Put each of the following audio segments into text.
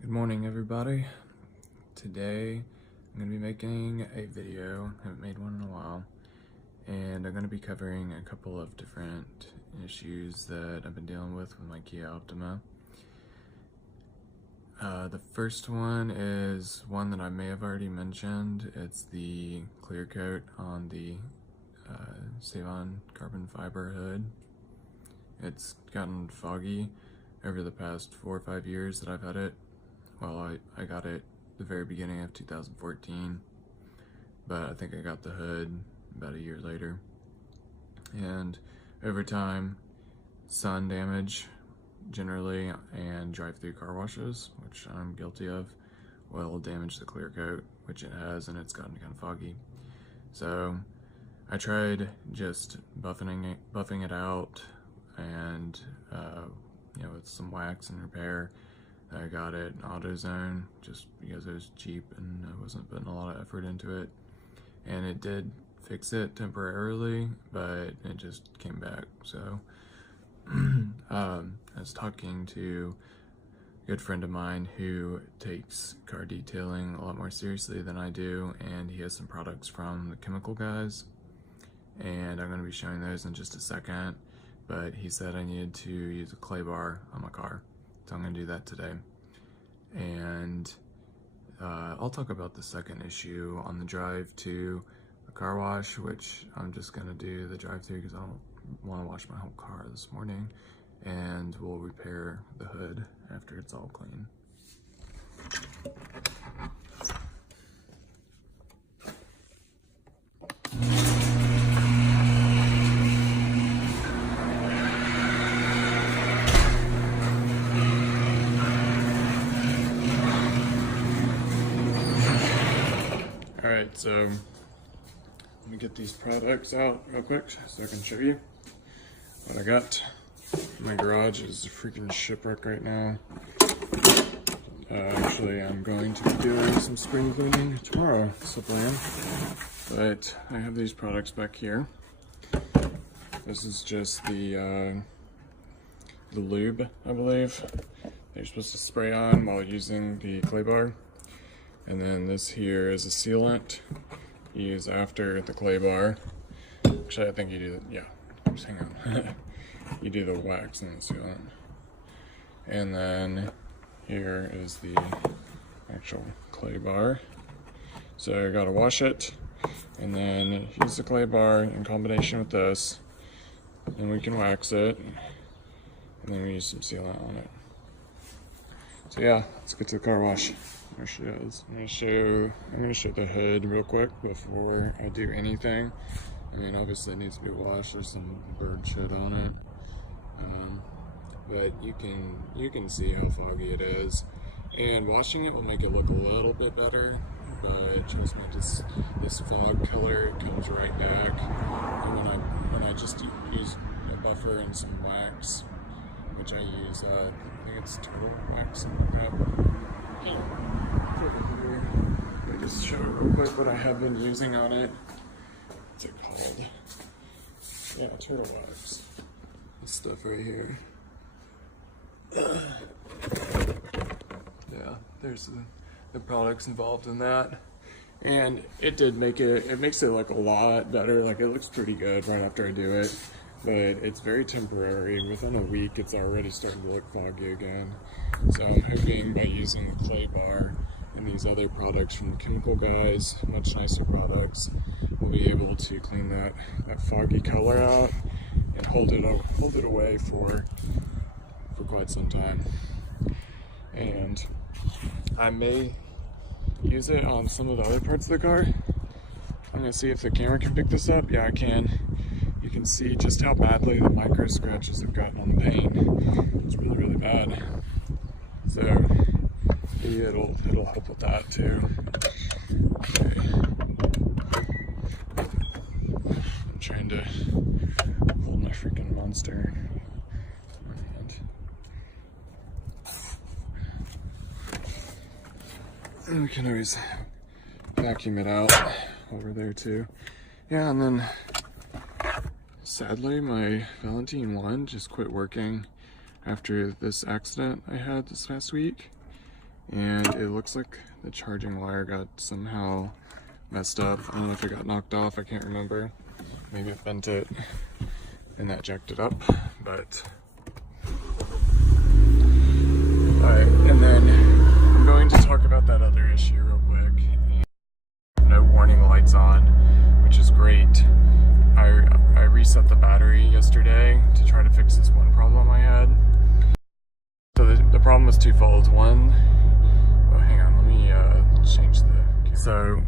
Good morning, everybody. Today I'm going to be making a video. I haven't made one in a while, and I'm going to be covering a couple of different issues that I've been dealing with my Kia Optima. The first one is one that I may have already mentioned. It's the clear coat on the Seibon Carbon Fiber Hood. It's gotten foggy over the past 4 or 5 years that I've had it. Well, I got it the very beginning of 2014, but I think I got the hood about a year later. And over time, sun damage generally and drive-through car washes, which I'm guilty of, will damage the clear coat, which it has, and it's gotten kind of foggy. So I tried just buffing it out and with some wax and repair. I got it in AutoZone just because it was cheap and I wasn't putting a lot of effort into it. And it did fix it temporarily, but it just came back. So I was talking to a good friend of mine who takes car detailing a lot more seriously than I do, and he has some products from the chemical guys, and I'm going to be showing those in just a second. But he said I needed to use a clay bar on my car, so I'm going to do that today. And I'll talk about the second issue on the drive to the car wash, which I'm just going to do the drive-through because I don't want to wash my whole car this morning, and we'll repair the hood after it's all clean. Alright, so let me get these products out real quick so I can show you what I got. My garage is a freaking shipwreck right now. Actually, I'm going to be doing some spring cleaning tomorrow, that's the plan. But I have these products back here. This is just the lube, I believe. You're supposed to spray on while using the clay bar. And then this here is a sealant you use after the clay bar. Actually, I think you do, just hang on. You do the wax and the sealant. And then here is the actual clay bar. So you gotta wash it, and then use the clay bar in combination with this. And we can wax it, and then we use some sealant on it. So yeah, let's get to the car wash. There she is. I'm gonna show the hood real quick before I do anything. I mean, obviously it needs to be washed. There's some bird shit on it, but you can see how foggy it is. And washing it will make it look a little bit better. But trust me, this fog color comes right back. And when I just use a buffer and some wax, which I use, I think it's turtle wax, something like that. Let me just show it real quick what I have been using on it. What's it called? Yeah, turtle wax. This stuff right here. Yeah, there's the products involved in that. And it makes it look a lot better. Like, it looks pretty good right after I do it. But it's very temporary. Within a week, it's already starting to look foggy again. So I'm hoping by using the clay bar and these other products from the chemical guys, much nicer products, we'll be able to clean that foggy color out and hold it away for quite some time. And I may use it on some of the other parts of the car. I'm gonna see if the camera can pick this up. Yeah, I can. You can see just how badly the micro scratches have gotten on the paint. It's really, really bad. So maybe it'll help with that too. Okay. I'm trying to hold my freaking monster in my hand. And we can always vacuum it out over there too. Yeah, and then sadly, my Valentine 1 just quit working after this accident I had this past week. and it looks like the charging wire got somehow messed up. I don't know if it got knocked off, I can't remember. Maybe it bent it and that jacked it up, but alright, and then I'm going to talk about that other issue real quick. No warning lights on, which is great. I reset the battery yesterday to try to fix this one problem I had. So the problem was twofold. One, oh hang on, let me change the camera. So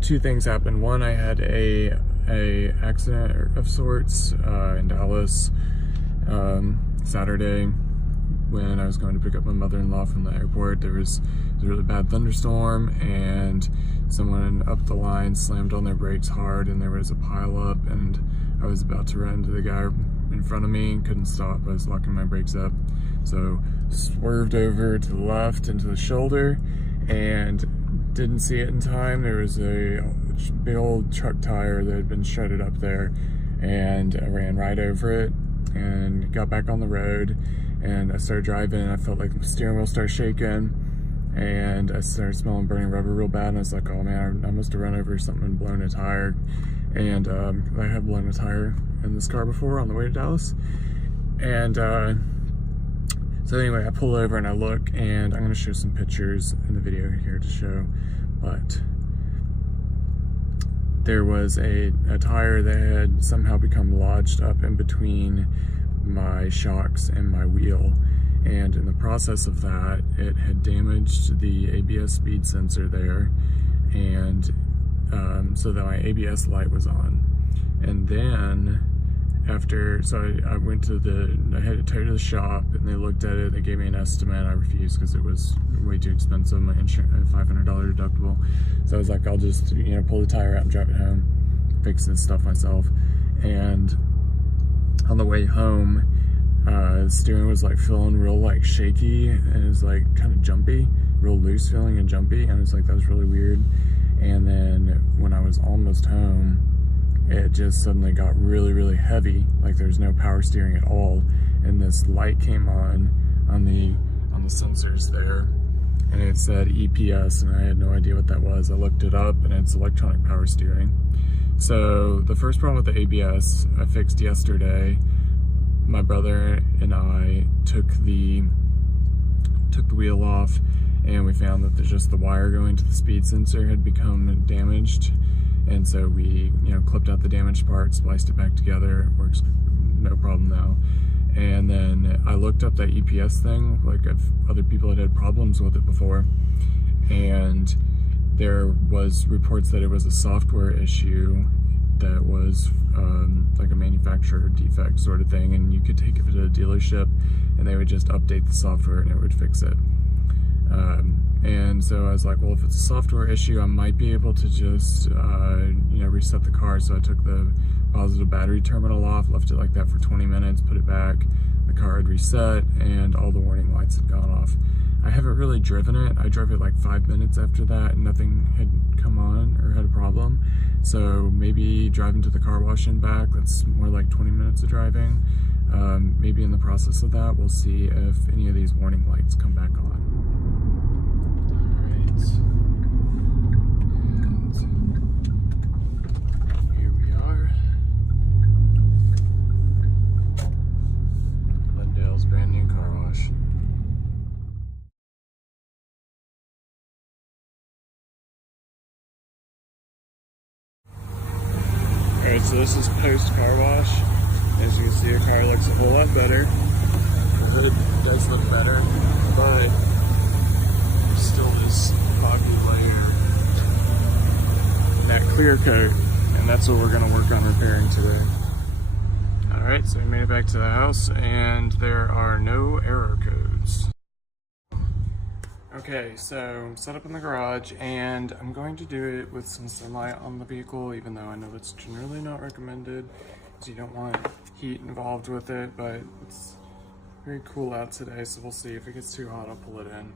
two things happened. One, I had a accident of sorts in Dallas Saturday when I was going to pick up my mother-in-law from the airport. There was a really bad thunderstorm and someone up the line slammed on their brakes hard and there was a pile up and I was about to run into the guy in front of me and couldn't stop. I was locking my brakes up. So swerved over to the left into the shoulder and didn't see it in time. There was a big old truck tire that had been shredded up there and I ran right over it and got back on the road. And I started driving and I felt like the steering wheel started shaking and I started smelling burning rubber real bad and I was like, oh man, I must have run over something and blown a tire. And I have blown a tire in this car before on the way to Dallas. And so anyway, I pull over and I look and I'm gonna show some pictures in the video here to show, but there was a tire that had somehow become lodged up in between my shocks and my wheel, and in the process of that it had damaged the ABS speed sensor there, and so that my ABS light was on. And then after, so I went to I had to tow to the shop and they looked at it, they gave me an estimate. I refused because it was way too expensive, my insurance, $500 deductible. So I was like, I'll just, you know, pull the tire out and drive it home, fix this stuff myself. And on the way home, the steering was like feeling real like shaky and it was like kind of jumpy, real loose feeling and jumpy, and I was like, that was really weird. And then when I was almost home, it just suddenly got really heavy, like there's no power steering at all, and this light came on the sensors there and it said EPS and I had no idea what that was. I looked it up and it's electronic power steering. So the first problem with the ABS I fixed yesterday. My brother and I took the wheel off and we found that just the wire going to the speed sensor had become damaged, and so we, you know, clipped out the damaged part, spliced it back together. It works no problem now. And then I looked up that EPS thing, like if other people had problems with it before, and there was reports that it was a software issue that was like a manufacturer defect sort of thing, and you could take it to a dealership and they would just update the software and it would fix it. And so I was like, well, if it's a software issue, I might be able to just you know, reset the car. So I took the positive battery terminal off, left it like that for 20 minutes, put it back, the car had reset and all the warning lights had gone off. I haven't really driven it. I drove it like 5 minutes after that and nothing had come on or had a problem. So maybe driving to the car wash and back, that's more like 20 minutes of driving. Maybe in the process of that, we'll see if any of these warning lights come back on. Alright. And here we are. Glendale's brand new car wash. Alright, so this is post car wash. As you can see, your car looks a whole lot better. The hood does look better, but there's still this foggy layer, that clear coat, and that's what we're going to work on repairing today. Alright, so we made it back to the house, and there are no error codes. Okay, so I'm set up in the garage and I'm going to do it with some sunlight on the vehicle, even though I know that's generally not recommended because you don't want heat involved with it, but it's very cool out today, so we'll see. If it gets too hot, I'll pull it in,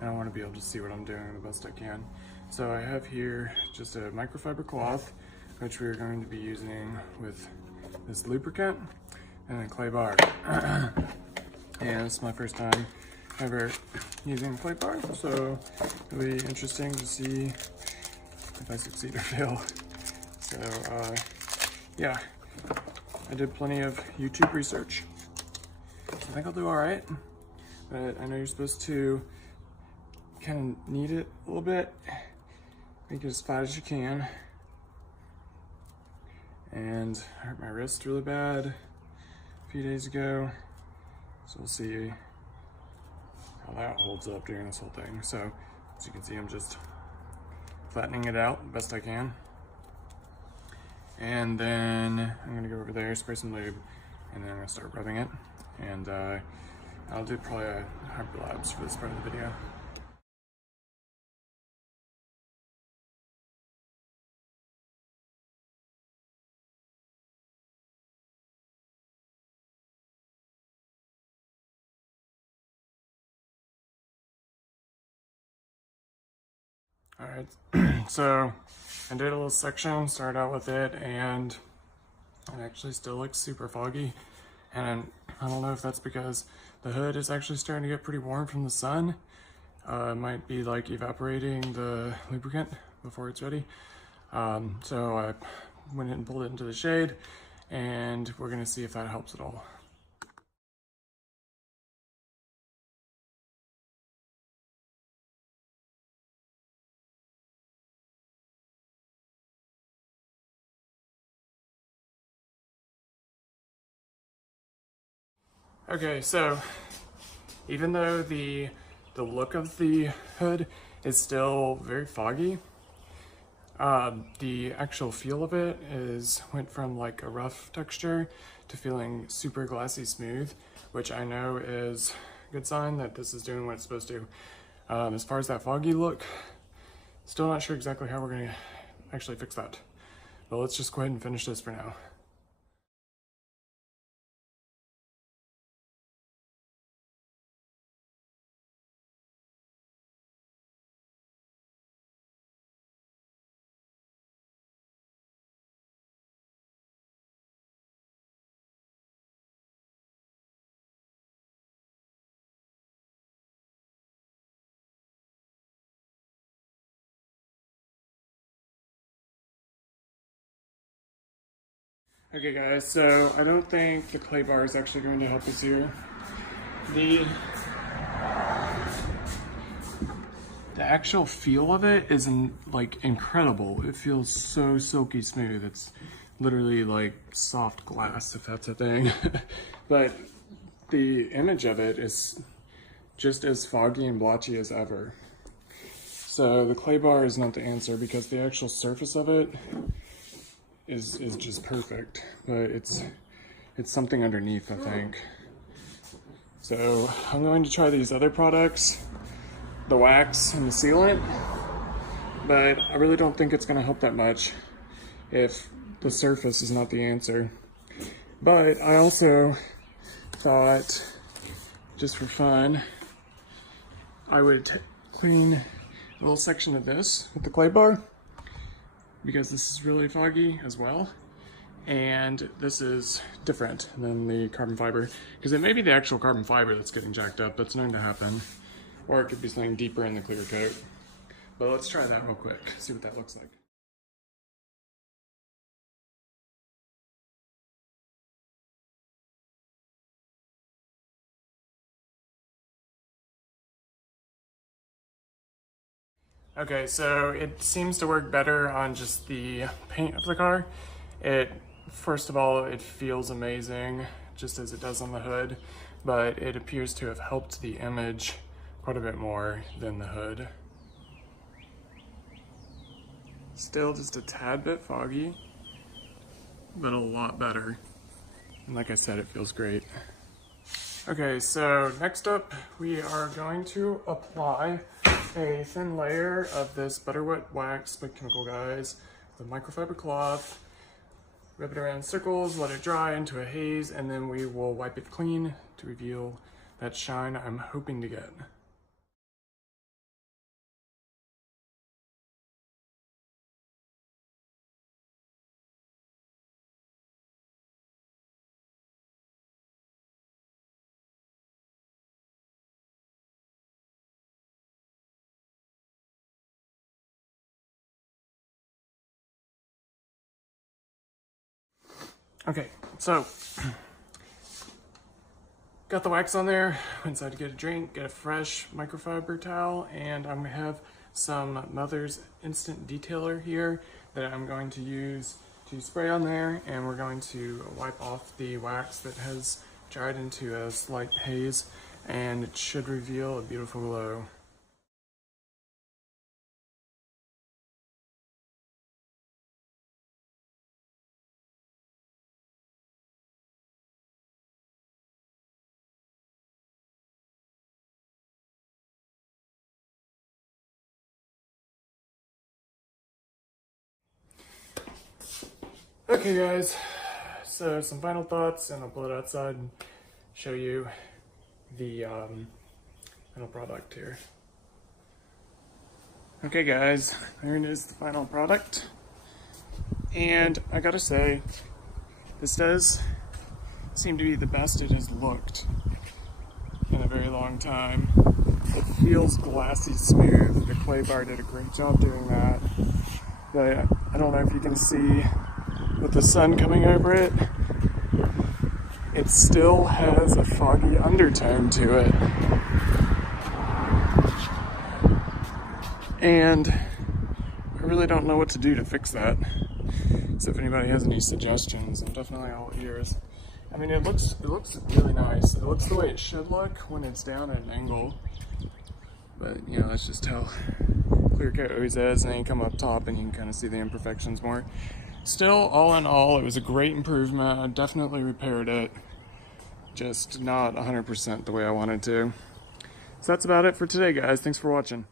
and I want to be able to see what I'm doing the best I can. So I have here just a microfiber cloth, which we're going to be using with this lubricant and a clay bar. And it's my first time ever using clay bar, so it'll be interesting to see if I succeed or fail. So yeah, I did plenty of YouTube research. I think I'll do all right, but I know you're supposed to kind of knead it a little bit, make it as flat as you can. And I hurt my wrist really bad a few days ago, so we'll see how that holds up during this whole thing. So as you can see, I'm just flattening it out the best I can. And then I'm gonna go over there, spray some lube, and then I'm gonna start rubbing it. And I'll do probably a hyperlapse for this part of the video. All right, so I did a little section, started out with it, and it actually still looks super foggy. And I don't know if that's because the hood is actually starting to get pretty warm from the sun. It might be like evaporating the lubricant before it's ready. So I went and pulled it into the shade, and we're gonna see if that helps at all. Okay, so even though the look of the hood is still very foggy, the actual feel of it went from like a rough texture to feeling super glassy smooth, which I know is a good sign that this is doing what it's supposed to. As far as that foggy look, still not sure exactly how we're gonna actually fix that. But let's just go ahead and finish this for now. Okay guys, so I don't think the clay bar is actually going to help us here. The actual feel of it is like incredible. It feels so silky smooth. It's literally like soft glass, if that's a thing. But the image of it is just as foggy and blotchy as ever. So the clay bar is not the answer because the actual surface of it is just perfect, but it's something underneath, I think. So I'm going to try these other products, the wax and the sealant, but I really don't think it's going to help that much if the surface is not the answer. But I also thought, just for fun, I would clean a little section of this with the clay bar, because this is really foggy as well, and this is different than the carbon fiber, because it may be the actual carbon fiber that's getting jacked up. That's known to happen, or it could be something deeper in the clear coat. But let's try that real quick, see what that looks like. Okay, so it seems to work better on just the paint of the car. First of all, it feels amazing, just as it does on the hood, but it appears to have helped the image quite a bit more than the hood. Still just a tad bit foggy, but a lot better. And like I said, it feels great. Okay, so next up, we are going to apply a thin layer of this Butter Wet Wax by Chemical Guys, the microfiber cloth. Rub it around in circles, let it dry into a haze, and then we will wipe it clean to reveal that shine I'm hoping to get. Okay, so got the wax on there. Went inside to get a drink, get a fresh microfiber towel, and I'm gonna have some Mother's Instant Detailer here that I'm going to use to spray on there, and we're going to wipe off the wax that has dried into a slight haze, and it should reveal a beautiful glow. Okay guys, so some final thoughts, and I'll pull it outside and show you the final product here. Okay guys, there it is, the final product. And I gotta say, this does seem to be the best it has looked in a very long time. It feels glassy smooth. The clay bar did a great job doing that. But I don't know if you can see with the sun coming over it, it still has a foggy undertone to it. And I really don't know what to do to fix that. So if anybody has any suggestions, I'm definitely all ears. I mean, it looks really nice. It looks the way it should look when it's down at an angle. But, you know, that's just how clear coat always is. And then you come up top and you can kind of see the imperfections more. Still, all in all, it was a great improvement. I definitely repaired it. Just not 100% the way I wanted to. So that's about it for today, guys. Thanks for watching.